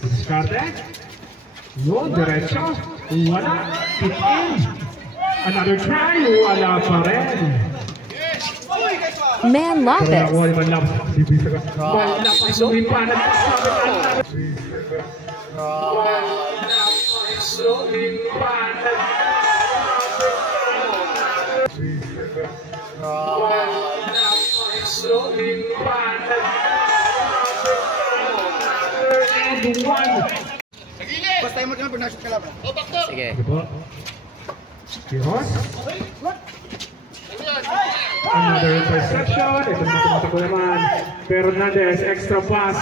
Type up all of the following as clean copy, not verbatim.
Diskarte. Yun, diretso. Wala. Tip in. Another try. Wala pa rin. Man Lopez. Basta mo naman pag-nashoot ka lang. Sige. Another interception. Ito na tumatakbo naman. Fernandez, extra pass.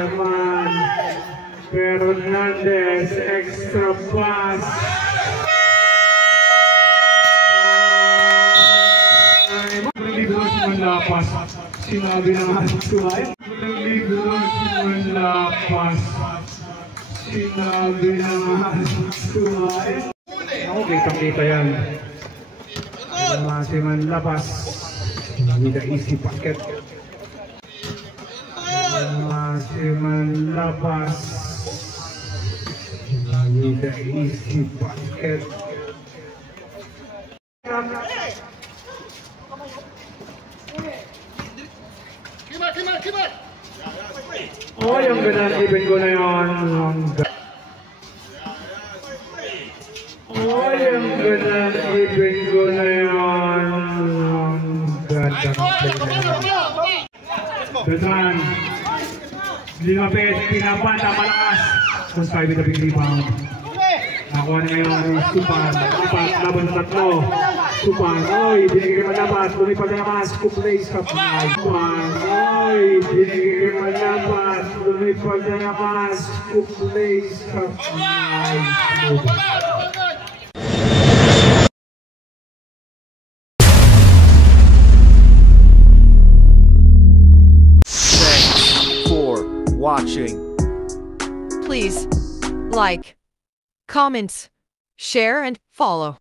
Naman. Fernandez, extra pass. Libre si Manlapas. Sinabi na nga sumayon. Libre si Manlapas. Sinabi na nga sumayon. Ako, kitang-kita yan. Si Manlapas. With the easy packet. Si Manlapas. With the easy packet. Kimat! Oh, yung ganun, even ko na yun. Oh, yung ganun, even ko na yun. Gandang play na yun. Beltran. Limapit, pinapanta, malakas. Kung tayo with a big rebound. Nakuha na ngayon, Supan. Supan, laban sa tatlo. Supan, oy, binigay malabas. Lumipad na naman, scoop lace, kapnay. Supan, oy, binigay malabas. Lumipad na naman, scoop lace, kapnay. Thanks for watching. Please like, comment, share, and follow.